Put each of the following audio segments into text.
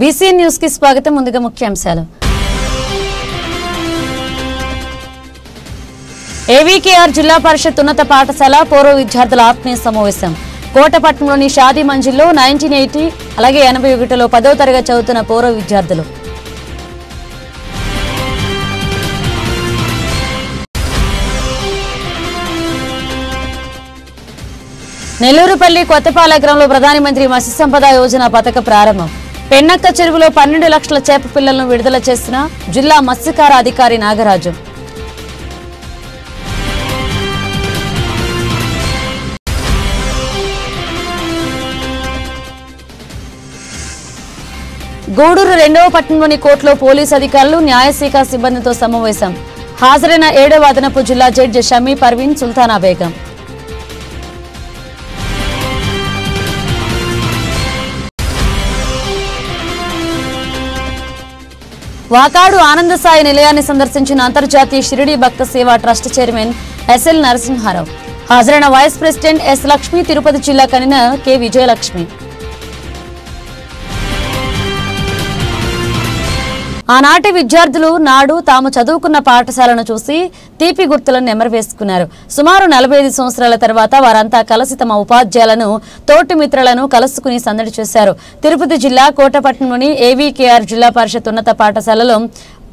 BC news కి స్వాగతం. ముందుగా ముఖ్యాంశాలు. ఏవీకేఆర్ జిల్లా పరిషత్ ఉన్నత పాఠశాల పూర్వ విద్యార్థుల ఆత్మీయ సమావేశం. కోటపట్నంలోని షాదీ మంజిల్లో 1980 అలాగే 81లో 10వ తరగతి చదువుతున్న పూర్వ విద్యార్థులు. నెల్లూరుపల్లి కొత్తపాలెగ్రామంలో ప్రధానమంత్రి మత్స్య సంపద యోజన పథక ప్రారంభం. పెన్నక్క చెరువులో 12 లక్షల చేప పిల్లలను విడుదల చేసిన జిల్లా మత్స్యకార అధికారి నాగరాజు. గూడూరు 2వ పట్టణంలోని కోర్టులో పోలీసు అధికారులు న్యాయశాఖ సిబ్బందితో సమావేశం. హాజరైన 7వ అదనపు జిల్లా జడ్జి షమీ పర్వీన్ సుల్తానా బేగం. వాకాడు ఆనందసాయి నిలయాన్ని సందర్శించిన అంతర్జాతీయ షిరిడి భక్త సేవా ట్రస్ట్ చైర్మన్ ఎస్ఎల్ నరసింహారావు. హాజరైన vice president S Lakshmi, Tirupati జిల్లా కన్వీనర్ కె విజయలక్ష్మి. ఆనాటి విద్యార్థులు నాడు తాము చదువుకున్న పాఠశాలను చూసి తీపి గుర్తులను నెమరవేసుకున్నారు. సుమారు 45 సంవత్సరాల తర్వాత వారంతా కలిసి తమ ఉపాధ్యాయులను, తోటి మిత్రులను కలుసుకుని సందడి చేశారు. తిరుపతి జిల్లా కోటపట్నంలోని ఏవీకేఆర్ జిల్లా పరిషత్ ఉన్నత పాఠశాలలో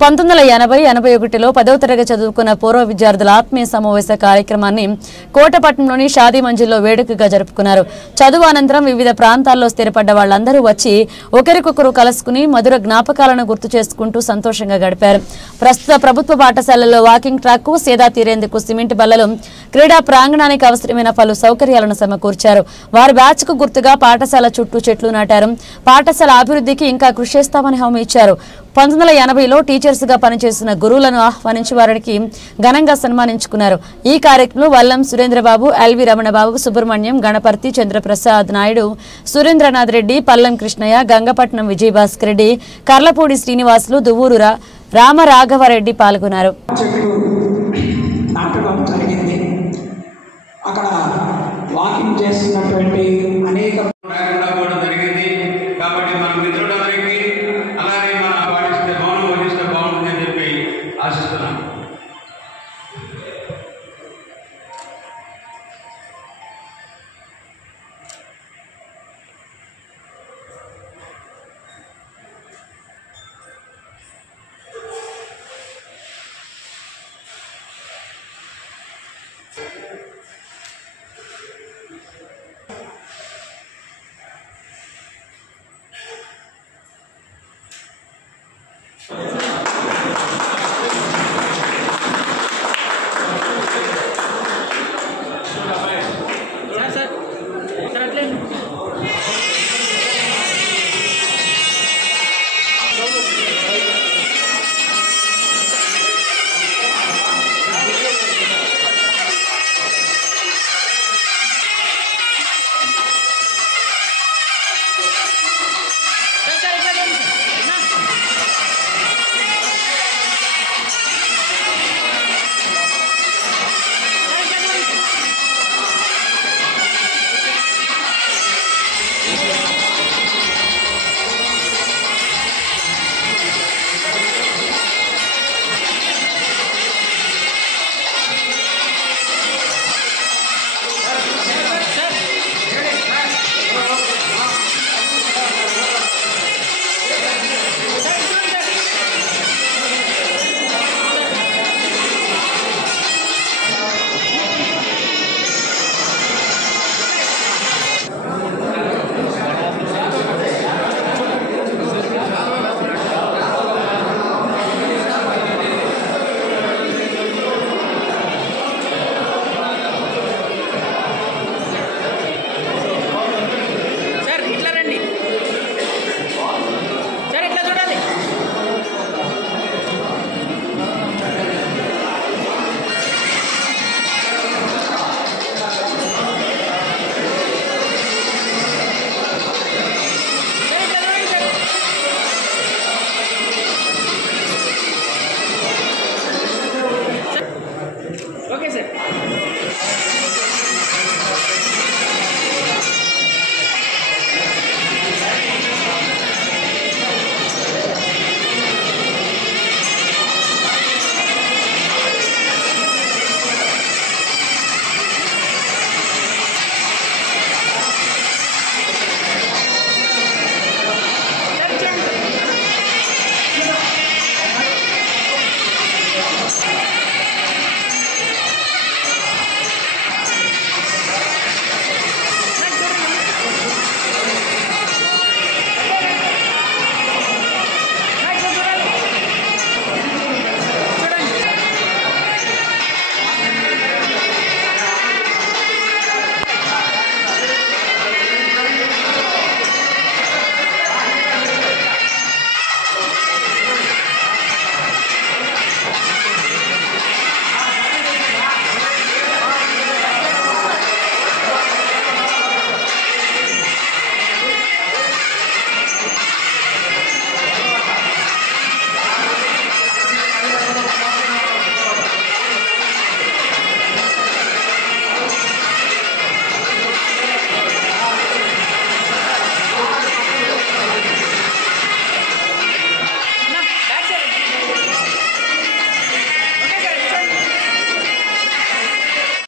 1980-81లో 10వ తరగతి చదువుకున్న పూర్వ విద్యార్థుల ఆత్మీయ సమావేశ కార్యక్రమాన్ని కోటపట్నంలోని షాదీ మంజిల్లో వేడుకగా జరుపుకున్నారు. చదువు అనంతరం వివిధ ప్రాంతాల్లో స్థిరపడ్డ వాళ్లందరూ వచ్చి ఒకరికొకరు కలుసుకుని మధుర జ్ఞాపకాలను గుర్తు చేసుకుంటూ సంతోషంగా గడిపారు. ప్రస్తుత ప్రభుత్వ పాఠశాలల్లో వాకింగ్ ట్రాక్, సేదా తీరేందుకు సిమెంట్ బల్లలు, క్రీడా ప్రాంగణానికి అవసరమైన పలు సౌకర్యాలను సమకూర్చారు. వారి బ్యాచ్ కు గుర్తుగా పాఠశాల చుట్టూ చెట్లు నాటారు. పాఠశాల అభివృద్ధికి ఇంకా కృషి చేస్తామని హామీ ఇచ్చారు. 1980లో టీచర్స్ గా పనిచేసిన గురువులను ఆహ్వానించి వారికి ఘనంగా సన్మానించుకున్నారు. ఈ కార్యక్రమంలో వల్లం సురేంద్రబాబు, ఎల్వి రమణబాబు, సుబ్రహ్మణ్యం, గణపర్తి, చంద్రప్రసాద్ నాయుడు, సురేంద్రనాథ్ రెడ్డి, పల్లం కృష్ణయ్య, గంగపట్నం విజయభాస్కర్ రెడ్డి, కర్లపూడి శ్రీనివాసులు, దువ్వూరు రామరాఘవరెడ్డి పాల్గొన్నారు. అక్కడ వాకింగ్ చేస్తున్నటువంటి అనేక జరిగింది. కాబట్టి మన మిత్రులందరికీ అలాగే మన పాటిస్తే భవనం వహిస్తే బాగుంటుందని చెప్పి ఆశిస్తున్నాం.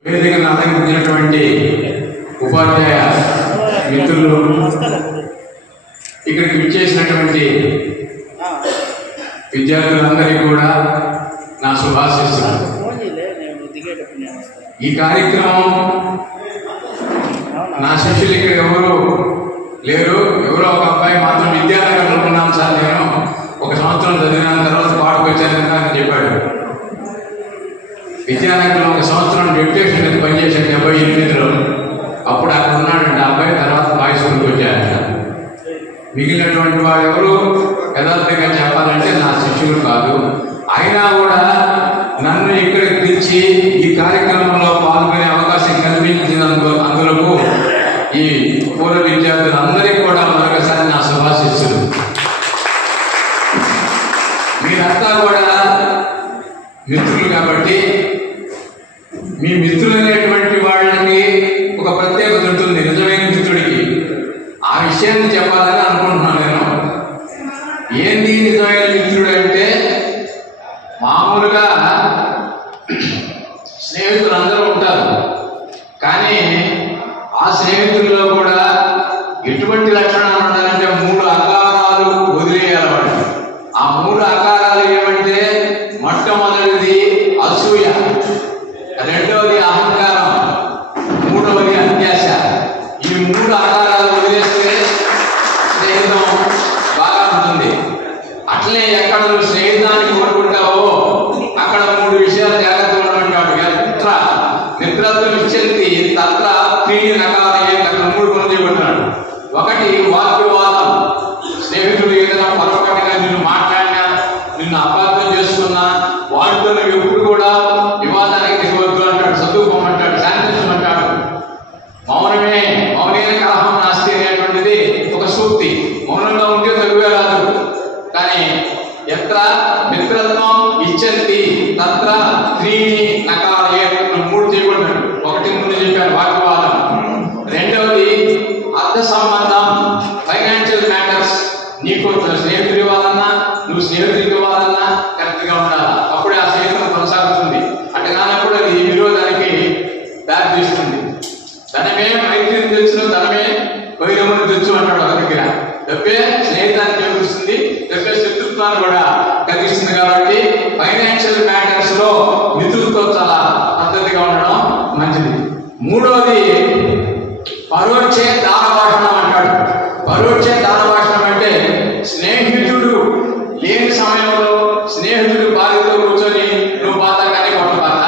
వేదికను అలంకరించినటువంటి ఉపాధ్యాయ మిత్రులు, ఇక్కడికి విచ్చేసినటువంటి విద్యార్థులందరికీ కూడా నా శుభాశీస్సులు. ఈ కార్యక్రమం నా శిష్యులు ఇక్కడ ఎవరు లేరు, ఎవరో ఒక అబ్బాయి మాత్రం విద్యానగర్లో ఉన్నాను సార్, నేను 1 సంవత్సరం చదివిన తర్వాత పాటకు వచ్చాను అని చెప్పాడు. విద్యానగర్లో 1 సంవత్సరం డెప్యుటేషన్ మీద పనిచేశాను 78లో. అప్పుడు అక్కడ ఉన్నాడండి ఆ అబ్బాయి. తర్వాత బాయ్ స్కూల్కి వచ్చాడంట. మిగిలినటువంటి వాడు ఎవరు యథార్థంగా చెప్పాలంటే నా శిష్యులు కాదు. అయినా కూడా నన్ను ఇక్కడికి పిలిచి ఈ కార్యక్రమంలో పాల్గొనే అవకాశం కల్పించినందుకు అందులకు ఈ పూర్వ విద్యార్థులందరికీ కూడా మరొకసారి నా శుభాశీస్సులు. మీరంతా కూడా మిత్రులు కాబట్టి మీ మిత్రులు అనేటువంటి వాళ్ళకి ఒక ప్రత్యేకత ఉంటుంది నిజమైన మిత్రుడికి. ఆ విషయాన్ని చెప్పాలని అనుకుంటున్నాను నేను. ఏంది నిజమైన మిత్రుడు అంటే, మామూలుగా స్నేహితులు అందరూ ఉంటారు, కానీ ఆ స్నేహితుల్లో కూడా ఎటువంటి లక్షణాలు ఉండాలంటే 3 ఆకారాలు వదిలేయాలి వాళ్ళు. ఆ 3 ఆకారాలు ఏమంటే, మొట్టమొదటిది అసూయ, రెండవది అహంకారం, మూడవది అత్యాశ. ఈ 3 ఆకారాలు వదిలేస్తే స్నేహితం బాగా ఉంటుంది. అట్లనే ఎక్కడ నువ్వు స్నేహితానికి కోరుకుంటావో అక్కడ 3 విషయాలు జాగ్రత్తగా ఉండమంటాడు. మిత్రత్వం ఇచ్చింది తత్ర 3 రకాలయ్యే అక్కడ 3 పనులు చేయబడుతున్నాడు. ఒకటి వాగ్వివాదం. స్నేహితుడు ఏదైనా పొరపాటుగా నిన్ను మాట్లాడినా, నిన్ను అపార్థం చేసుకున్నా వాటితో నువ్వు ఎప్పుడు కూడా వివాదానికి దిగవద్దు అంటాడు, చదువుకోమంటాడు, శాంతించమంటాడు. మౌనమే కలహం నాస్తి అనేటువంటిది ఒక సూక్తి. మౌనంగా ఉంటే చదువే రాదు. కానీ ఎత్ర మిత్రత్వం ఇచ్చంతి తత్ర 3 నకాలే 3 చేయబడ్డాడు. ఒకటి ముందు చెప్పాను వాగ్వాదం. రెండవది అర్థ సంబంధం, ఫైనాన్షియల్ మ్యాటర్స్. నీకు స్నేహితుడు ఇవ్వాలన్నా, నువ్వు స్నేహితుడికి ఇవ్వాలన్నా కరెక్ట్ గా ఉండాలి. అప్పుడే ఆ స్నేహితులు కొనసాగుతుంది. అటు కానప్పుడు అది విరోధానికి దారి తీస్తుంది. ధనమే మైత్రిని తెచ్చును, ధనమే వైరమును తెచ్చు అంటాడు ఒక దగ్గర. డబ్బే స్నేహితాన్ని కలిగిస్తుంది, డబ్బే శత్రుత్వాన్ని కూడా కలిగిస్తుంది. కాబట్టి ఫైనాన్షియల్ మ్యాటర్స్ లో మిత్రులతో చాలా పద్ధతిగా ఉండడం మంచిది. మూడవది పరోక్ష దానభాషణం అంటాడు. పరోక్ష దానభాషణం అంటే స్నేహితుడు లేని సమయంలో స్నేహితుడు భార్యతో కూర్చొని నువ్వు పాతగానే కొట్టబాత,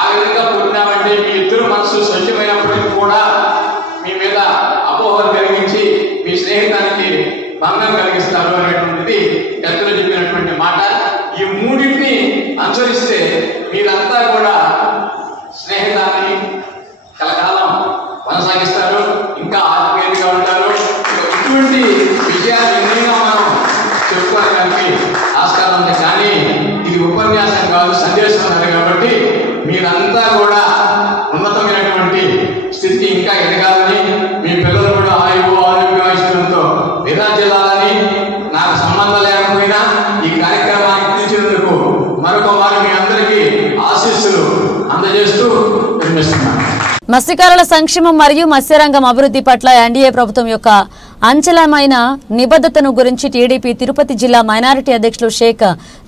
ఆ విధంగా పుట్టినామంటే మీ ఇద్దరు మనసు స్వచ్ఛమైనప్పటికీ కూడా మీ మీద అపోహలు కలిగించి మీ స్నేహితానికి భంగం కలిగిస్తారు అనేటువంటిది పెద్దలు చెప్పినటువంటి మాట. ఈ 3టిని అనుసరిస్తే మీరంతా కూడా స్నేహితాన్ని కలకాలం కొనసాగిస్తారు, ఇంకా ఆత్మీయంగా ఉంటారు. ఇటువంటి విషయాలు ఎన్నైనా మనం చెప్పుకోవడానికి ఆస్కారం ఉంది. కానీ ఇది ఉపన్యాసం కాదు, సందేశం ఉంది. కాబట్టి మీరంతా కూడా ఉన్నతమైనటువంటి స్థితికి ఇంకా ఎదగాలని, మీ పిల్లలు కూడా ఆరోగ్యమైనంతో విరాజిల్లాలని, నాకు సంబంధం లేకపోయినా ఈ కార్యక్రమానికి పిలిచినందుకు మరొక వారు మీ అందరికీ ఆశీస్సులు అందజేస్తూ విరమిస్తున్నాను. మత్స్యకారుల సంక్షేమం మరియు మత్స్యరంగం అభివృద్ధి పట్ల ఎన్డీఏ ప్రభుత్వం యొక్క అంచలమైన నిబద్ధతను గురించి టీడీపీ తిరుపతి జిల్లా మైనారిటీ అధ్యక్షులు షేక్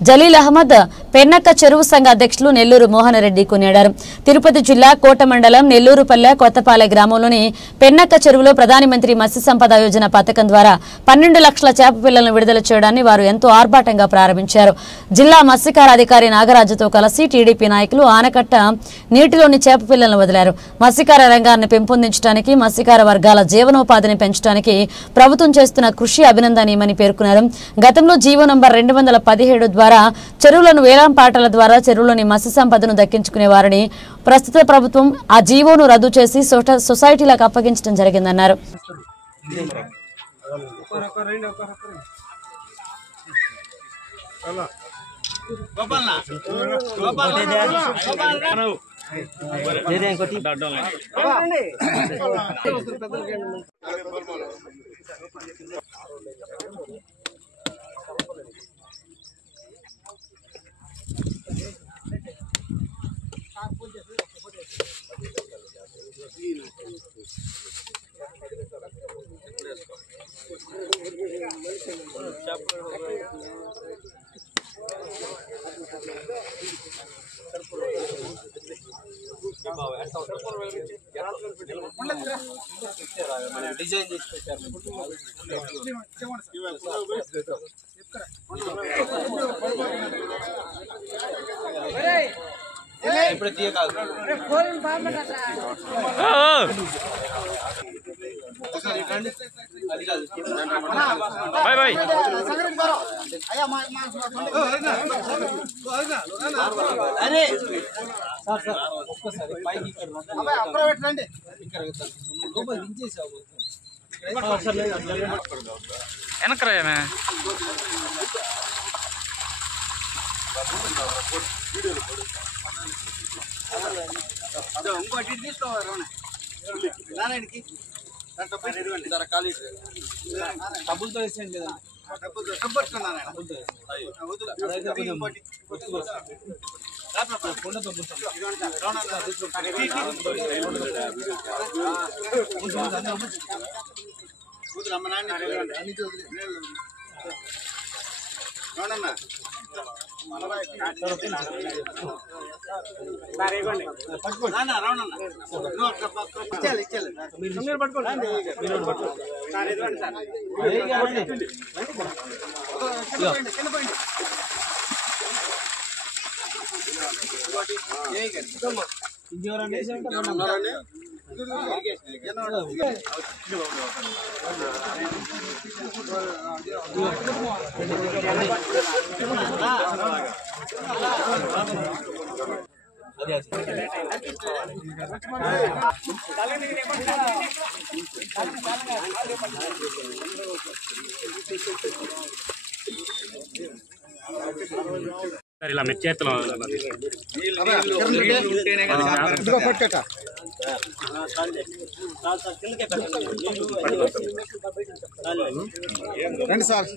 జలీల్ అహ్మద్, పెన్నక్క చెరువు సంఘ అధ్యక్షులు నెల్లూరు మోహన్ రెడ్డి కొనియాడారు. తిరుపతి జిల్లా కోట మండలం నెల్లూరుపల్లె కొత్తపాలె గ్రామంలోని పెన్నక్క చెరువులో ప్రధానమంత్రి మత్స్య సంపద యోజన పథకం ద్వారా 12 లక్షల చేప పిల్లలను విడుదల చేయడాన్ని వారు ఎంతో ఆర్భాటంగా ప్రారంభించారు. జిల్లా మత్స్యకార అధికారి నాగరాజుతో కలిసి టీడీపీ నాయకులు ఆనకట్ట నీటిలోని చేప పిల్లలను వదిలారు. మత్స్యకార రంగాన్ని పెంపొందించడానికి, మత్స్యకార వర్గాల జీవనోపాధిని పెంచడానికి ప్రభుత్వం చేస్తున్న కృషి అభినందనీయమని పేర్కొన్నారు. గతంలో జీవో నంబర్ 217 ద్వారా చెరువులను వేలంపాటల ద్వారా చెరువులోని మత్స్య సంపదను దక్కించుకునేవారని, ప్రస్తుత ప్రభుత్వం ఆ జీవోను రద్దు చేసి సొసైటీలకు అప్పగించడం జరిగిందన్నారు. డిజైన్ చేసి పెట్టారు. ఇప్పుడు తీయ కాదు. అది కాదు. Bye bye. అరే సార్ సార్ ఒక్కసారి పైకి ఇక్కడ లోపల దించేసావు. వెనకరాయమే ఇంకోటి తీసుకోవాలి నారాయణకి డబ్బులతో వేసేయండి కదా. ఇలా మీ చేతిలో రండి సార్.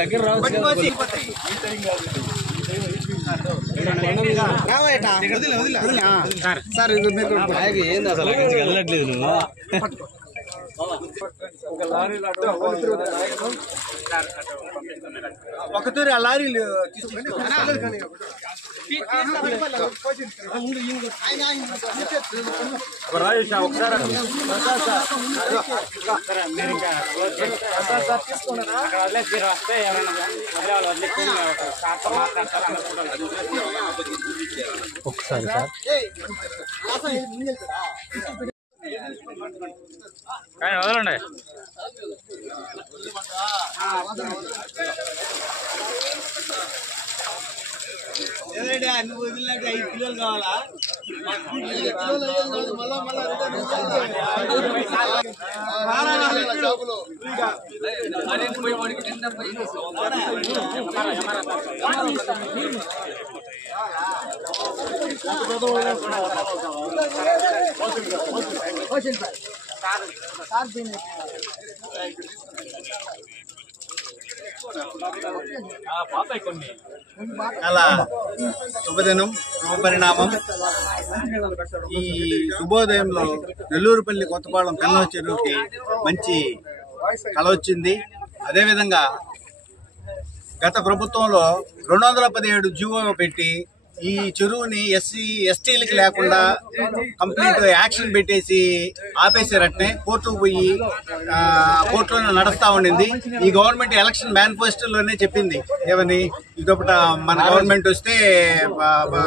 దగ్గర రావచ్చు. సార్ ఏంది అసలు వెళ్ళట్లేదు నువ్వు. ఒక తూరి ఆ లారీలు తీసుకుంటే ఒకసారి సార్ కానీ వదలండి. నువ్వు వదిలినట్టు 5 కిలోలు కావాలా? చాలా శుభదినం, శుభపరిణామం. ఈ శుభోదయంలో నెల్లూరుపల్లి కొత్తపాలెం పెన్లో చెరువుకి మంచి కళ వచ్చింది. అదేవిధంగా గత ప్రభుత్వంలో 217 జీవో పెట్టి ఈ చెరువుని ఎస్టీలకి లేకుండా కంప్లీట్ యాక్షన్ పెట్టేసి ఆపేసారట్నే కోర్టుకు పోయి కోర్టులోనే నడుస్తా ఉండింది. ఈ గవర్నమెంట్ ఎలక్షన్ మేనిఫెస్టోలోనే చెప్పింది ఏమని, ఇదొకట మన గవర్నమెంట్ వస్తే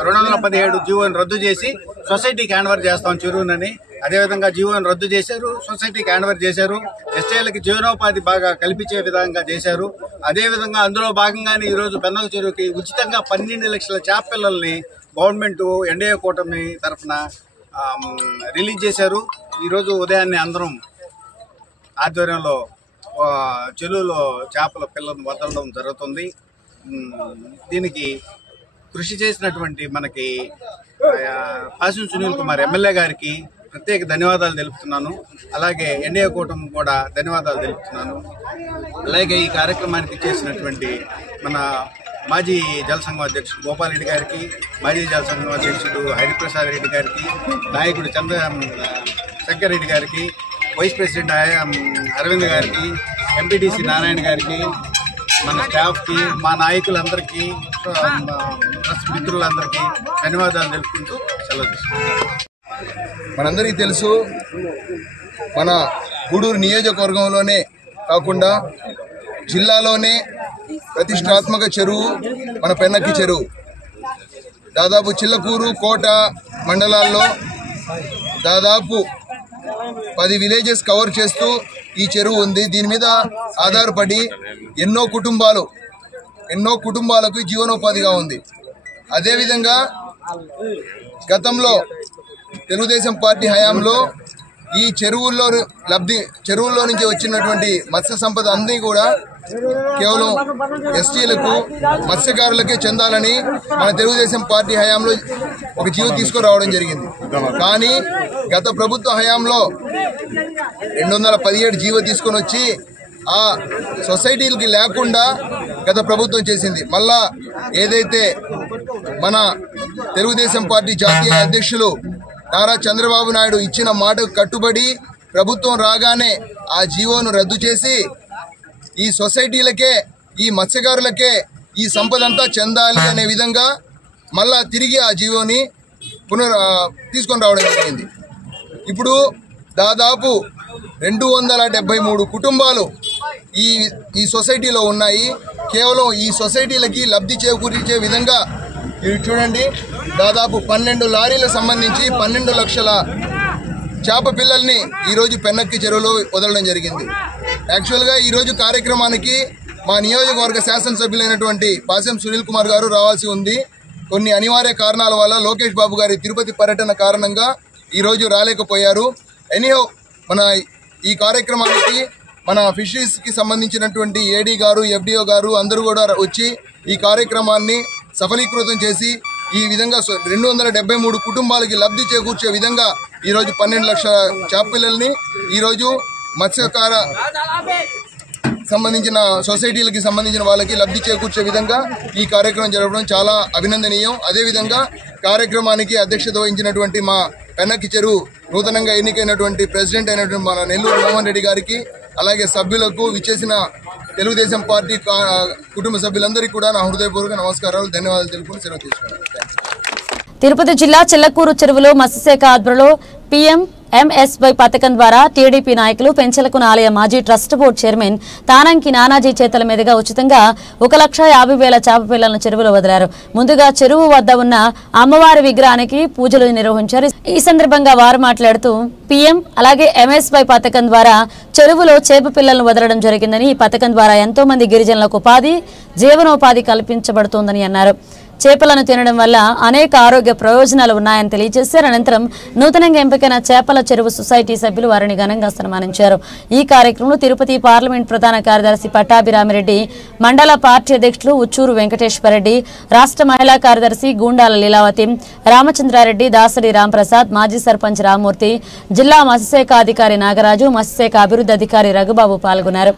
217 జీవోని రద్దు చేసి సొసైటీకి హ్యాండ్ ఓవర్ చేస్తాం చెరువునని. అదేవిధంగా జీవోని రద్దు చేశారు, సొసైటీకి హ్యాండ్ ఓవర్ చేశారు. ఎస్టీలకి జీవనోపాధి బాగా కల్పించే విధంగా చేశారు. అదేవిధంగా అందులో భాగంగానే ఈరోజు పెన్నక చెరువుకి ఉచితంగా 12 లక్షల చేప పిల్లల్ని గవర్నమెంట్ ఎన్డీఏ కూటమి తరఫున రిలీజ్ చేశారు. ఈరోజు ఉదయాన్నే అందరం ఆధ్వర్యంలో చెరువులో చేపల పిల్లలను వదలడం జరుగుతుంది. దీనికి కృషి చేసినటువంటి మనకి పాసం సునీల్ కుమార్ ఎమ్మెల్యే గారికి, ప్రత్యేక ధన్యవాదాలు తెలుపుతున్నాను. అలాగే ఎన్డీఏ కూటమి కూడా ధన్యవాదాలు తెలుపుతున్నాను. అలాగే ఈ కార్యక్రమానికి చేసినటువంటి మన మాజీ జలసంఘం అధ్యక్షుడు గోపాల్ రెడ్డి గారికి, మాజీ జలసంఘం అధ్యక్షుడు హరిప్రసాద్ రెడ్డి గారికి, నాయకుడు శంకర్ రెడ్డి గారికి, వైస్ ప్రెసిడెంట్ అరవింద్ గారికి, ఎంపీటీసీ నారాయణ గారికి, మన స్టాఫ్కి, మా నాయకులందరికీ, మిత్రులందరికీ ధన్యవాదాలు తెలుపుకుంటూ సెలవు తీసుకుంటాం. మనందరికీ తెలుసు, మన గూడూరు నియోజకవర్గంలోనే కాకుండా జిల్లాలోనే ప్రతిష్టాత్మక చెరువు మన పెన్నక్కి చెరువు. దాదాపు చిల్లకూరు, కోట మండలాల్లో దాదాపు 10 విలేజెస్ కవర్ చేస్తూ ఈ చెరువు ఉంది. దీని మీద ఆధారపడి ఎన్నో కుటుంబాలకు జీవనోపాధిగా ఉంది. అదేవిధంగా గతంలో తెలుగుదేశం పార్టీ హయాంలో ఈ చెరువుల్లో నుంచి వచ్చినటువంటి మత్స్య సంపద అన్ని కూడా కేవలం ఎస్టీలకు, మత్స్యకారులకే చెందాలని మన తెలుగుదేశం పార్టీ హయాంలో ఒక జీవో తీసుకురావడం జరిగింది. కానీ గత ప్రభుత్వ హయాంలో 217 జీవో తీసుకొని వచ్చి ఆ సొసైటీలకి లేకుండా గత ప్రభుత్వం చేసింది. మళ్ళా ఏదైతే మన తెలుగుదేశం పార్టీ జాతీయ అధ్యక్షులు నారా చంద్రబాబు నాయుడు ఇచ్చిన మాటకు కట్టుబడి ప్రభుత్వం రాగానే ఆ జీవోను రద్దు చేసి ఈ సొసైటీలకే, ఈ మత్స్యకారులకే ఈ సంపద అంతా చెందాలి అనే విధంగా మళ్ళా తిరిగి ఆ జీవోని తీసుకొని రావడం జరిగింది. ఇప్పుడు దాదాపు 273 కుటుంబాలు ఈ సొసైటీలో ఉన్నాయి. కేవలం ఈ సొసైటీలకి లబ్ధి చేకూర్చే విధంగా ఇవి చూడండి, దాదాపు 12 లారీలకు సంబంధించి 12 లక్షల చేప పిల్లల్ని ఈరోజు పెన్నక్కి చెరువులో వదలడం జరిగింది. యాక్చువల్గా ఈరోజు కార్యక్రమానికి మా నియోజకవర్గ శాసనసభ్యులైనటువంటి పాసెం సునీల్ కుమార్ గారు రావాల్సి ఉంది. కొన్ని అనివార్య కారణాల వల్ల లోకేష్ బాబు గారి తిరుపతి పర్యటన కారణంగా ఈరోజు రాలేకపోయారు. ఎనీహౌ మన ఈ కార్యక్రమానికి మన ఫిషరీస్కి సంబంధించినటువంటి ఏడీ గారు, ఎఫ్డిఓ గారు అందరూ కూడా వచ్చి ఈ కార్యక్రమాన్ని సఫలీకృతం చేసి ఈ విధంగా 273 కుటుంబాలకి లబ్ధి చేకూర్చే విధంగా ఈరోజు 12 లక్షల చేప పిల్లల్ని ఈరోజు మత్స్యకార సంబంధించిన సొసైటీలకి సంబంధించిన వాళ్ళకి లబ్ధి చేకూర్చే విధంగా ఈ కార్యక్రమం జరపడం చాలా అభినందనీయం. అదేవిధంగా కార్యక్రమానికి అధ్యక్షత వహించినటువంటి మా పెన్నక్కి చెరువు నూతనంగా ఎన్నికైనటువంటి ప్రెసిడెంట్ అయినటువంటి మన నెల్లూరు మోహన్ రెడ్డి గారికి, అలాగే సభ్యులకు, విచ్చేసిన తెలుగుదేశం పార్టీ కుటుంబ సభ్యులందరికీ కూడా నా హృదయపూర్వక నమస్కారాలు, ధన్యవాదాలు తెలుపుకుని సెలవు తీసుకున్నాను. తిరుపతి జిల్లా చిల్లకూరు చెరువులో మత్స్యశాఖ ఆధ్వర్యంలో PMMSY పథకం ద్వారా టీడీపీ నాయకులు పెంచలకున ఆలయ మాజీ ట్రస్ట్ బోర్డు చైర్మన్ తానంకి నానాజీ చేతుల మీదుగా ఉచితంగా 1,50,000 చేప పిల్లలను చెరువులో వదిలారు. ముందుగా చెరువు వద్ద ఉన్న అమ్మవారి విగ్రహానికి పూజలు నిర్వహించారు. ఈ సందర్భంగా వారు మాట్లాడుతూ PM అలాగే MSY పథకం ద్వారా చెరువులో చేప పిల్లలను వదలడం జరిగిందని, ఈ పథకం ద్వారా ఎంతో మంది గిరిజనులకు జీవనోపాధి కల్పించబడుతోందని అన్నారు. చేపలను తినడం వల్ల అనేక ఆరోగ్య ప్రయోజనాలు ఉన్నాయని తెలియజేశారు. అనంతరం నూతనంగా ఎంపికైన చేపల చెరువు సొసైటీ సభ్యులు వారిని ఘనంగా సన్మానించారు. ఈ కార్యక్రమంలో తిరుపతి పార్లమెంట్ ప్రధాన కార్యదర్శి పట్టాభిరామిరెడ్డి, మండల పార్టీ అధ్యక్షులు ఉచ్చూరు వెంకటేశ్వరరెడ్డి, రాష్ట్ర మహిళా కార్యదర్శి గూండాల లీలావతి, రామచంద్రారెడ్డి, దాసరి రాంప్రసాద్, మాజీ సర్పంచ్ రామ్మూర్తి, జిల్లా మత్స్యశాఖ అధికారి నాగరాజు, మత్స్యశాఖ అభివృద్ధి అధికారి రఘుబాబు పాల్గొన్నారు.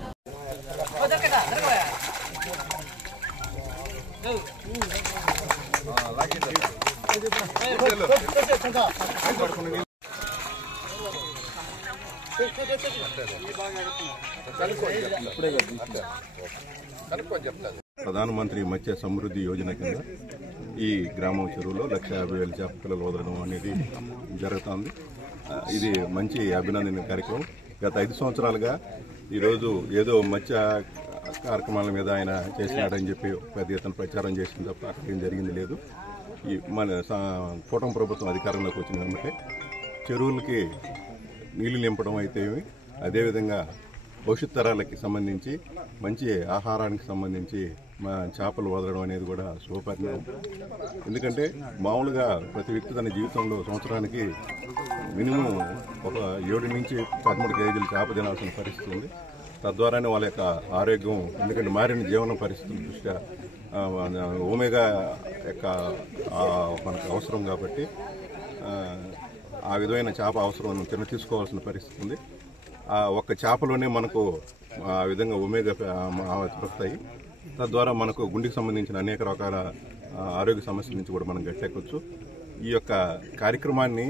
ప్రధానమంత్రి మత్స్య సమృద్ధి యోజన కింద ఈ గ్రామం చెరువులో 1,50,000 చేప పిల్లలు వదలడం అనేది జరుగుతుంది. ఇది మంచి అభినందన కార్యక్రమం. గత 5 సంవత్సరాలుగా ఈరోజు ఏదో మత్స్య కార్యక్రమాల మీద ఆయన చేసినాడని చెప్పి పెద్ద ఎత్తున ప్రచారం చేసిన తప్ప అక్కడేం జరిగింది లేదు. ఈ మన కూటమి ప్రభుత్వం అధికారంలోకి వచ్చిన వెంబటే చెరువులకి నీళ్లు నింపడం అయితే అదేవిధంగా భవిష్యత్ తరాలకి సంబంధించి మంచి ఆహారానికి సంబంధించి మా చేపలు వదలడం అనేది కూడా శుభపరిణామం. ఎందుకంటే మామూలుగా ప్రతి వ్యక్తి తన జీవితంలో సంవత్సరానికి మినిమం ఒక 7 నుంచి 13 కేజీలు చేప తినాల్సిన పరిస్థితి ఉంది. తద్వారానే వాళ్ళ యొక్క ఆరోగ్యం, ఎందుకంటే మారిన జీవన పరిస్థితుల దృష్ట్యా ఒమేగా యొక్క మనకు అవసరం కాబట్టి ఆ విధమైన చేప అవసరం తీసుకోవాల్సిన పరిస్థితి ఉంది. ఆ ఒక్క చేపలోనే మనకు ఆ విధంగా ఒమేగా వస్తాయి. తద్వారా మనకు గుండెకి సంబంధించిన అనేక రకాల ఆరోగ్య సమస్యల నుంచి కూడా మనం గట్టెక్కవచ్చు. ఈ యొక్క కార్యక్రమాన్ని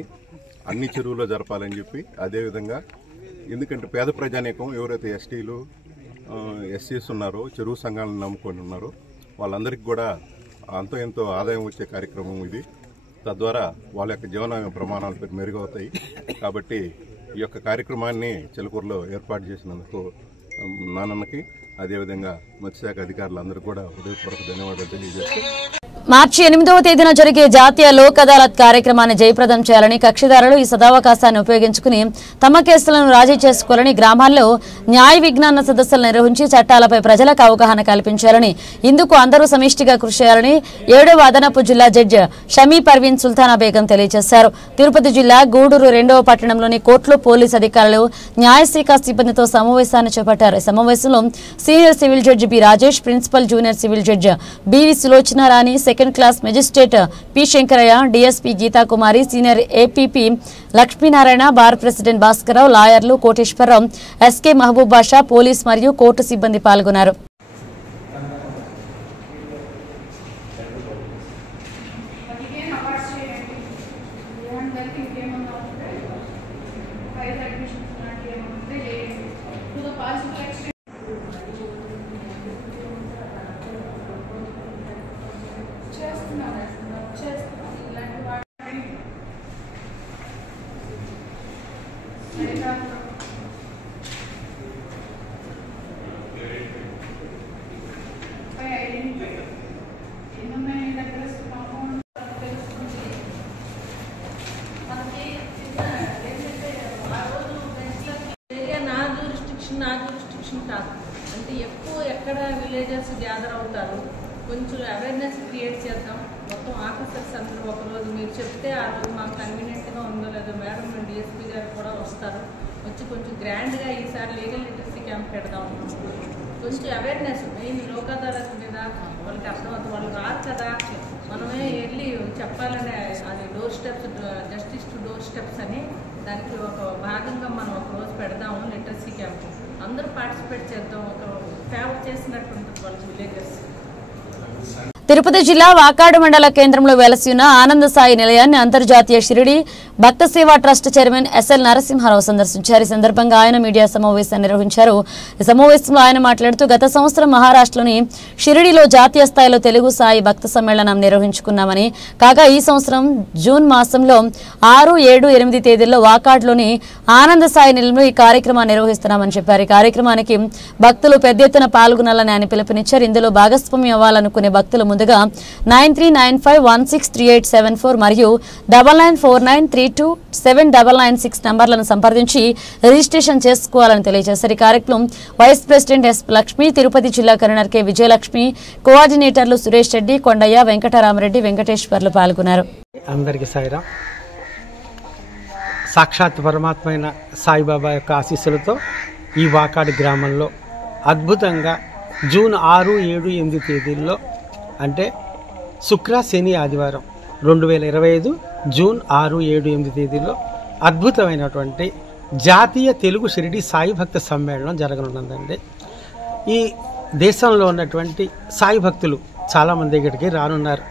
అన్ని చెరువుల్లో జరపాలని చెప్పి, అదేవిధంగా ఎందుకంటే పేద ప్రజానీకం ఎవరైతే ఎస్టీలు ఎస్సీస్ ఉన్నారో, చెరువు సంఘాలను నమ్ముకొని ఉన్నారో వాళ్ళందరికీ కూడా అంతో ఎంతో ఆదాయం వచ్చే కార్యక్రమం ఇది. తద్వారా వాళ్ళ యొక్క జీవన ప్రమాణాలు మెరుగవుతాయి. కాబట్టి ఈ యొక్క కార్యక్రమాన్ని చిలకూరులో ఏర్పాటు చేసినందుకు నాన్నకి, అదేవిధంగా మత్స్యశాఖ అధికారులందరూ కూడా హృదయపూర్వక ధన్యవాదాలు తెలియజేస్తూ మార్చి 8వ తేదీన జరిగే జాతీయ లోక్ అదాలత్ కార్యక్రమాన్ని జయప్రదం చేయాలని కక్షిదారులు ఈ సదావకాశాన్ని ఉపయోగించుకుని తమ కేసులను రాజీ చేసుకోవాలని గ్రామాల్లో న్యాయ విజ్ఞాన సదస్సులు నిర్వహించి చట్టాలపై ప్రజలకు అవగాహన కల్పించాలని, ఇందుకు అందరూ సమిష్టిగా కృషి చేయాలని 7వ అదనపు జిల్లా జడ్జి షమీ పర్వీన్ సుల్తానా బేగం తెలియజేశారు. తిరుపతి జిల్లా గూడూరు 2వ పట్టణంలోని కోర్టులో పోలీసు అధికారులు న్యాయశాఖ సిబ్బందితో సమావేశాన్ని చేపట్టారు. ఈ సమావేశంలో senior civil judge B Rajesh, principal junior civil judge BV Sulochana Rani, second class magistrate P Shankaraiah, DSP Geethakumari, senior APP Lakshminarayana, bar president Bhaskararao, లాయర్లు కోటేశ్వరరావు, ఎస్కే మహబూబ్ బాషా, పోలీస్ మరియు కోర్టు సిబ్బంది పాల్గొన్నారు. నా జ్యూరిస్డిక్షన్ కాదు అంటే ఎక్కువ ఎక్కడ విలేజర్స్ గ్యాదర్ అవుతారు, కొంచెం అవేర్నెస్ క్రియేట్ చేద్దాం. మొత్తం ఆఫీసర్స్ అందరూ ఒకరోజు మీరు చెప్తే ఆ రోజు మాకు కన్వీనియంట్గా ఉందో లేదో మేడం మేము డిఎస్పీ గారు కూడా వస్తారు, వచ్చి కొంచెం గ్రాండ్గా ఈసారి లీగల్ లిటరసీ క్యాంప్ పెడదాం. కొంచెం అవేర్నెస్ మెయిన్ లోక్ అదాలత్ మీద వాళ్ళకి అర్థమవుతుంది. వాళ్ళు రాదు కదా, మనమే వెళ్ళి చెప్పాలనే అది door steps, justice to door steps అని దానికి ఒక భాగంగా మనం ఒక రోజు పెడదాము లిటరసీ క్యాంప్. అందరూ పార్టిసిపేట్ చేద్దాం, ఒక ఫేవర్ చేసినట్టు ఉంటుంది వాళ్ళకి విలేజెస్. తిరుపతి జిల్లా వాకాడు మండల కేంద్రంలో వెలసి ఉన్న ఆనంద సాయి నిలయాన్ని అంతర్జాతీయ షిరిడి భక్త సేవా ట్రస్ట్ చైర్మన్ ఎస్ఎల్ నరసింహారావు సందర్శించారు. ఈ సందర్భంగా ఆయన మీడియా సమావేశాన్ని నిర్వహించారు. ఈ సమావేశంలో ఆయన మాట్లాడుతూ గత సంవత్సరం మహారాష్ట్రలోని షిరిడిలో జాతీయ స్థాయిలో తెలుగు సాయి భక్త సమ్మేళనం నిర్వహించుకున్నామని, కాగా ఈ సంవత్సరం జూన్ మాసంలో 6, 7, 8 తేదీల్లో వాకాడ్లోని ఆనంద సాయి నిలయంలో ఈ కార్యక్రమాన్ని నిర్వహిస్తున్నామని చెప్పారు. ఈ కార్యక్రమానికి భక్తులు పెద్ద ఎత్తున పాల్గొనాలని ఆయన పిలుపునిచ్చారు. ఇందులో భాగస్వామ్యం అవ్వాలనుకునే భక్తులు ముందుగా 9395163874 మరియు 9949327996 నంబర్లను సంప్రదించి రిజిస్ట్రేషన్ చేసుకోవాలని తెలియజేశారు. ఈ కార్యక్రమం vice president S Lakshmi, Tirupati జిల్లా కన్వీనర్ కె విజయలక్ష్మి, కోఆర్డినేటర్లు సురేష్ రెడ్డి, కొండయ్య, వెంకటరామరెడ్డి, వెంకటేశ్వర్లు పాల్గొన్నారు. అందరికీ సాయిరాం. సాక్షాత్ పరమాత్మ అయిన సాయిబాబా యొక్క ఆశీస్సులతో ఈ వాకాడు గ్రామంలో అద్భుతంగా జూన్ 6, 7, 8 తేదీల్లో అంటే శుక్ర, శని, ఆదివారం 2025 జూన్ 6, 7, 8 తేదీల్లో అద్భుతమైనటువంటి జాతీయ తెలుగు షిరిడి సాయి భక్త సమ్మేళనం జరగనున్నదండి. ఈ దేశంలో ఉన్నటువంటి సాయి భక్తులు చాలామంది ఇక్కడికి రానున్నారు.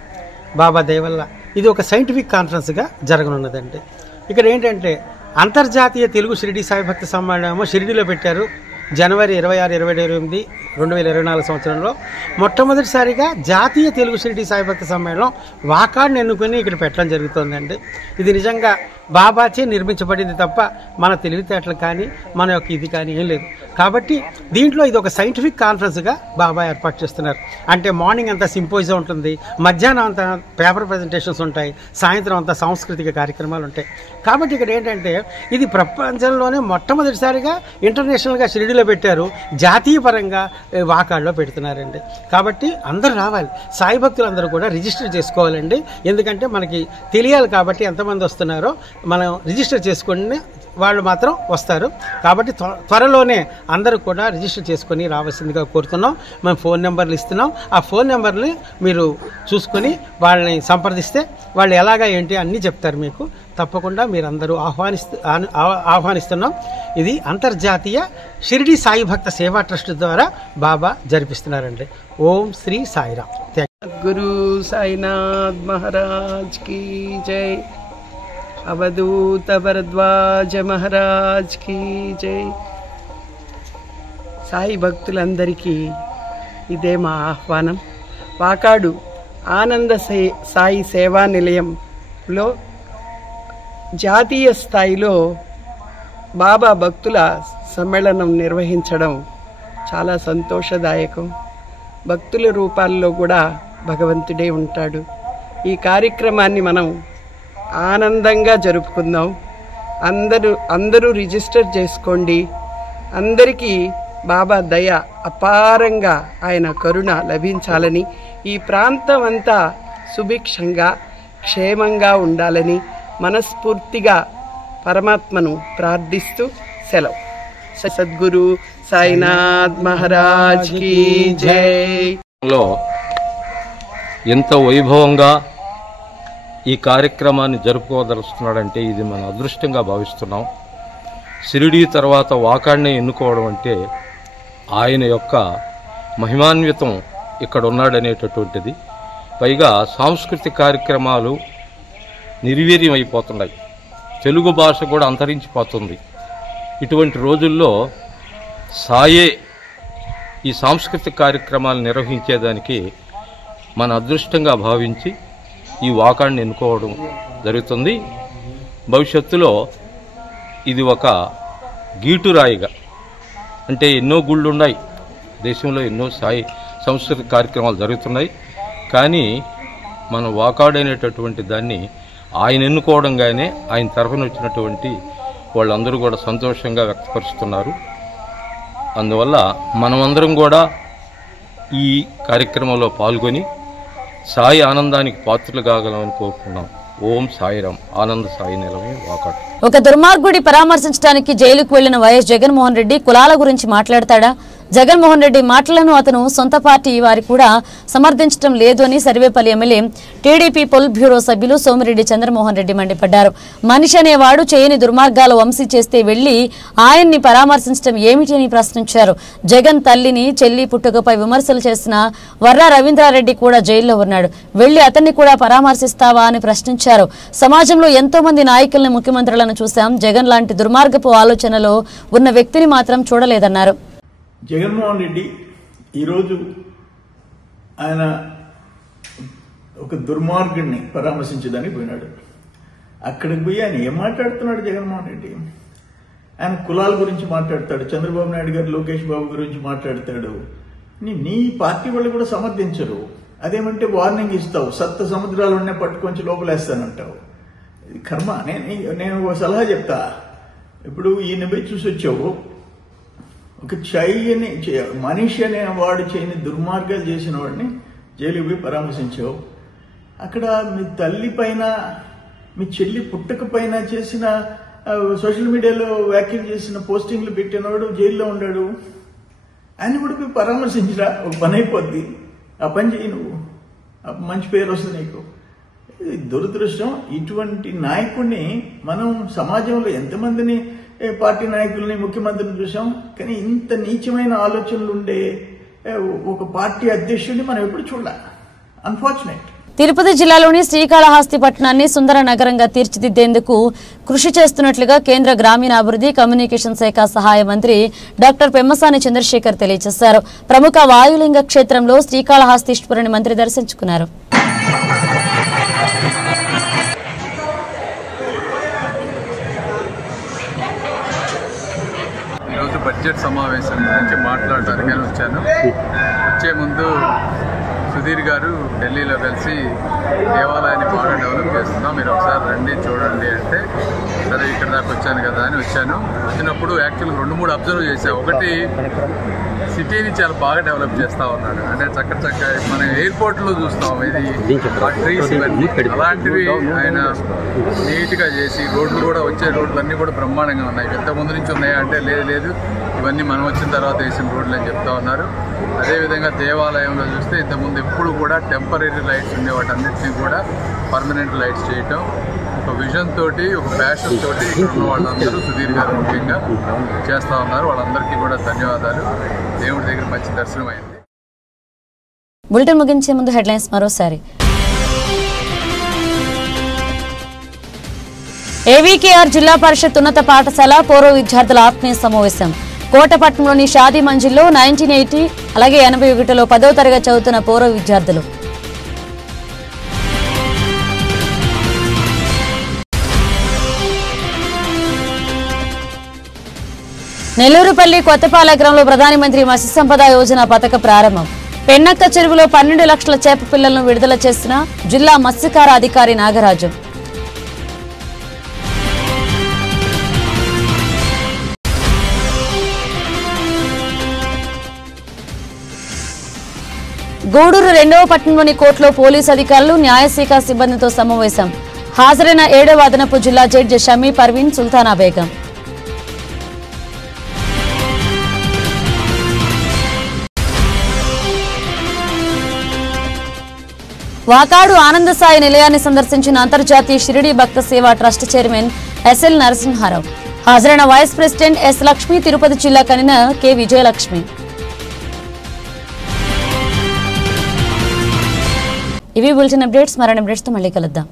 బాబా దయవల్ల ఇది ఒక సైంటిఫిక్ కాన్ఫరెన్స్గా జరగనున్నదండి. ఇక్కడ ఏంటంటే అంతర్జాతీయ తెలుగు షిరిడి సాయి భక్త సమ్మేళనం షిరిడిలో పెట్టారు. జనవరి 26, 27, 2024 సంవత్సరంలో మొట్టమొదటిసారిగా జాతీయ తెలుగు షిరిడి సాయి భక్త సమ్మేళనం వాకాడ్ని ఎన్నుకొని ఇక్కడ పెట్టడం జరుగుతుందండి. ఇది నిజంగా బాబాచే నిర్మించబడింది తప్ప మన తెలివితేటలు కానీ మన యొక్క ఇది కానీ ఏం లేదు. కాబట్టి దీంట్లో ఇది ఒక సైంటిఫిక్ కాన్ఫరెన్స్గా బాబా ఏర్పాటు చేస్తున్నారు. అంటే మార్నింగ్ అంతా సింపోజియం ఉంటుంది, మధ్యాహ్నం అంతా పేపర్ ప్రజెంటేషన్స్ ఉంటాయి, సాయంత్రం అంతా సాంస్కృతిక కార్యక్రమాలు ఉంటాయి. కాబట్టి ఇక్కడ ఏంటంటే ఇది ప్రపంచంలోనే మొట్టమొదటిసారిగా ఇంటర్నేషనల్గా షిరిడిలో పెట్టారు, జాతీయ పరంగా వాకాడ్లో పెడుతున్నారండి. కాబట్టి అందరూ రావాలి, సాయి భక్తులు అందరూ కూడా రిజిస్టర్ చేసుకోవాలండి. ఎందుకంటే మనకి తెలియాలి కాబట్టి ఎంతమంది వస్తున్నారో మనం రిజిస్టర్ చేసుకుని వాళ్ళు మాత్రం వస్తారు. కాబట్టి త్వరలోనే అందరూ కూడా రిజిస్టర్ చేసుకొని రావాల్సిందిగా కోరుతున్నాం. మేము ఫోన్ నెంబర్లు ఇస్తున్నాం. ఆ ఫోన్ నెంబర్ని మీరు చూసుకొని వాళ్ళని సంప్రదిస్తే వాళ్ళు ఎలాగా ఏంటి అన్నీ చెప్తారు మీకు. తప్పకుండా మీరందరూ ఆహ్వానిస్తున్నాం. ఇది అంతర్జాతీయ షిరిడి సాయి భక్త సేవా ట్రస్ట్ ద్వారా బాబా జరిపిస్తున్నారండి. ఓం శ్రీ సాయిరామ్. గురు సాయినాథ్ మహారాజ్ కీ జై. అవధూత భరద్వాజ మహారాజ్ కీ జై. సాయి భక్తులందరికీ ఇదే మా ఆహ్వానం. వాకాడు ఆనంద సాయి సేవా నిలయంలో జాతీయ స్థాయిలో బాబా భక్తుల సమ్మేళనం నిర్వహించడం చాలా సంతోషదాయకం. భక్తుల రూపాల్లో కూడా భగవంతుడే ఉంటాడు. ఈ కార్యక్రమాన్ని మనం ఆనందంగా జరుపుకుందాం. అందరూ రిజిస్టర్ చేసుకోండి. అందరికీ బాబా దయ అపారంగా ఆయన కరుణ లభించాలని, ఈ ప్రాంతం అంతా సుభిక్షంగా క్షేమంగా ఉండాలని మనస్ఫూర్తిగా పరమాత్మను ప్రార్థిస్తూ సెలవు. సద్గురు సాయినాథ్ మహారాజ్ కీ జై. ఎంత వైభవంగా ఈ కార్యక్రమాన్ని జరుపుకోదలుస్తున్నాడంటే ఇది మన అదృష్టంగా భావిస్తున్నాం. షిరిడీ తర్వాత వాకాడ్ని ఎన్నుకోవడం అంటే ఆయన యొక్క మహిమాన్వితం ఇక్కడ ఉన్నాడనేటటువంటిది. పైగా సాంస్కృతిక కార్యక్రమాలు నిర్వీర్యం అయిపోతున్నాయి. తెలుగు భాష కూడా అంతరించిపోతుంది. ఇటువంటి రోజుల్లో సాయే ఈ సాంస్కృతిక కార్యక్రమాలు నిర్వహించేదానికి మన అదృష్టంగా భావించి ఈ వాకాడ్ని ఎన్నుకోవడం జరుగుతుంది. భవిష్యత్తులో ఇది ఒక గీటురాయిగా, అంటే ఎన్నో గుళ్ళు ఉన్నాయి దేశంలో, ఎన్నో సాయి సాంస్కృతిక కార్యక్రమాలు జరుగుతున్నాయి. కానీ మన వాకాడ్ అనేటటువంటి దాన్ని ఆయన ఎన్నుకోవడంగానే ఆయన తరఫున వచ్చినటువంటి వాళ్ళందరూ కూడా సంతోషంగా వ్యక్తపరుస్తున్నారు. అందువల్ల మనమందరం కూడా ఈ కార్యక్రమంలో పాల్గొని సాయి ఆనందానికి పాత్రలు కాగలమని కోరుకున్నాం. ఓం సాయిరామ్. ఆనంద సాయి నిలవే వాకాడ్. ఒక దుర్మార్గుడి పరామర్శించడానికి జైలుకు వెళ్లిన వైఎస్ జగన్మోహన్ రెడ్డి కులాల గురించి మాట్లాడతాడా? జగన్మోహన్ రెడ్డి మాటలను అతను సొంత పార్టీ వారి కూడా సమర్థించడం లేదు అని Sarvepalli MLA TDP polit bureau సభ్యులు సోమిరెడ్డి చంద్రమోహన్ రెడ్డి మండిపడ్డారు. మనిషి అనేవాడు చేయని దుర్మార్గాలు వంశీ చేస్తే వెళ్లి ఆయన్ని పరామర్శించడం ఏమిటి అని ప్రశ్నించారు. జగన్ తల్లిని చెల్లి పుట్టుకపై విమర్శలు చేసిన వర్రా రవీంద్రారెడ్డి కూడా జైల్లో ఉన్నాడు. వెళ్లి అతన్ని కూడా పరామర్శిస్తావా అని ప్రశ్నించారు. సమాజంలో ఎంతో మంది నాయకులను ముఖ్యమంత్రులను చూశాం. జగన్ లాంటి దుర్మార్గపు ఆలోచనలో ఉన్న వ్యక్తిని మాత్రం చూడలేదన్నారు. జగన్మోహన్ రెడ్డి ఈరోజు ఆయన ఒక దుర్మార్గుడిని పరామర్శించడానికి పోయినాడు. అక్కడికి పోయి ఆయన ఏం మాట్లాడుతున్నాడు జగన్మోహన్ రెడ్డి? ఆయన కులాల గురించి మాట్లాడతాడు, చంద్రబాబు నాయుడు గారు లోకేష్ బాబు గురించి మాట్లాడతాడు. నీ పార్టీ వాళ్ళు కూడా సమర్థించరు. అదేమంటే వార్నింగ్ ఇస్తావు, సప్త సముద్రాలు ఉన్న పట్టుకొంచి లోపలేస్తానంటావు. కర్మ. నేను ఒక సలహా చెప్తా. ఇప్పుడు ఈయన పోయి చూసి వచ్చావు, ఒక మనిషి అనే వాడు చేయని దుర్మార్గాలు చేసిన వాడిని జైలుకి పోయి పరామర్శించావు. అక్కడ మీ తల్లి పైన, మీ చెల్లి పుట్టక పైన చేసిన సోషల్ మీడియాలో వ్యాఖ్యలు చేసిన పోస్టింగ్లు పెట్టినవాడు జైల్లో ఉన్నాడు. ఆయన కూడా పోయి పరామర్శించరా, ఒక పని అయిపోద్ది. ఆ పని చేయి నువ్వు, మంచి పేరు వస్తుంది నీకు. దురదృష్టం. ఇటువంటి నాయకుడిని మనం సమాజంలో ఎంతమందిని పార్టీ నాయకుల్ని ముఖ్యమంత్రిని చూసాం, కానీ ఇంత నీచమైన ఆలోచనలు ఉండే ఒక పార్టీ అధ్యక్షుడిని మనం ఎప్పుడు చూడాలి. అన్ఫార్చునేట్. తిరుపతి జిల్లాలోని శ్రీకాళహస్తి పట్టణాన్ని సుందర నగరంగా తీర్చిదిద్దేందుకు కృషి చేస్తున్నట్లుగా కేంద్ర గ్రామీణాభివృద్ధి కమ్యూనికేషన్ శాఖ సహాయ మంత్రి డాక్టర్ పెమ్మసాని చంద్రశేఖర్ తెలియజేశారు. ప్రముఖ వాయులింగ క్షేత్రంలో శ్రీకాళహస్తీశ్వరుని మంత్రి దర్శించుకున్నారు. ఈరోజు బడ్జెట్ సమావేశం గురించి మాట్లాడడానికి వచ్చాను. వచ్చే ముందు సుధీర్ గారు ఢిల్లీలో కలిసి దేవాలయాన్ని బాగా డెవలప్ చేస్తున్నాం, మీరు ఒకసారి రండి చూడండి అంటే సరే ఇక్కడ దాకా వచ్చాను కదా అని వచ్చాను. వచ్చినప్పుడు యాక్చువల్గా 2-3 అబ్జర్వ్ చేశాను. ఒకటి, సిటీని చాలా బాగా డెవలప్ చేస్తూ ఉన్నాడు. అంటే చక్క మనం ఎయిర్పోర్ట్లో చూస్తాం ఇది ట్రీస్ అలాంటివి ఆయన నీట్గా చేసి, రోడ్లు కూడా వచ్చే రోడ్లన్నీ కూడా బ్రహ్మాండంగా ఉన్నాయి. ఇంత ముందు నుంచి ఉన్నాయా అంటే లేదు ఇవన్నీ మనం వచ్చిన తర్వాత వేసిన రోడ్లు అని చెప్తా ఉన్నారు. అదేవిధంగా దేవాలయంలో చూస్తే ఇంతకుముందు ఎప్పుడు కూడా టెంపరీ లైట్స్ ఉండే వాటన్నిటినీ కూడా పర్మనెంట్ లైట్స్ చేయటం, ఒక విజన్ తోటి ఒక ప్యాషన్ తోటి ఉన్న వాళ్ళందరూ సుధీర్ గారు ముఖ్యంగా చేస్తూ ఉన్నారు. వాళ్ళందరికీ కూడా ధన్యవాదాలు. దేవుడి దగ్గర మంచి దర్శనం అయింది. బులెటిన్ ముగించే ముందు హెడ్లైన్స్ మరోసారి. ఏవీకేఆర్ జిల్లా పరిషత్ ఉన్నత పాఠశాల పూర్వ విద్యార్థుల ఆత్మీయ సమావేశం. కోటపట్నంలోని షాదీ మంజిల్లో 1980 అలాగే 81లో 10వ తరగతి చదువుతున్న పూర్వ విద్యార్థులు. నెల్లూరుపల్లి కొత్తపాలెగ్రామంలో ప్రధానమంత్రి మత్స్య సంపద యోజన పథక ప్రారంభం. పెన్నక్క చెరువులో 12 లక్షల చేప పిల్లలను విడుదల చేసిన జిల్లా మత్స్యకార అధికారి నాగరాజు. గూడూరు 2వ పట్టణంలోని కోర్టులో పోలీసు అధికారులు న్యాయశాఖ సిబ్బందితో సమావేశం. హాజరైన 7వ అదనపు జిల్లా జడ్జి షమీ పర్వీన్ సుల్తానా బేగం. వాకాడు ఆనంద సాయి నిలయాన్ని సందర్శించిన అంతర్జాతీయ షిరిడి భక్త సేవా ట్రస్ట్ చైర్మన్ ఎస్ఎల్ నరసింహారావు. హాజరైన vice president S Lakshmi, Tirupati జిల్లా కన్వీనర్ కె విజయలక్ష్మి. ఇవి బులెటిన్ అప్డేట్స్. మరిన్ని అప్డేట్స్తో మళ్ళీ కలుద్దాం.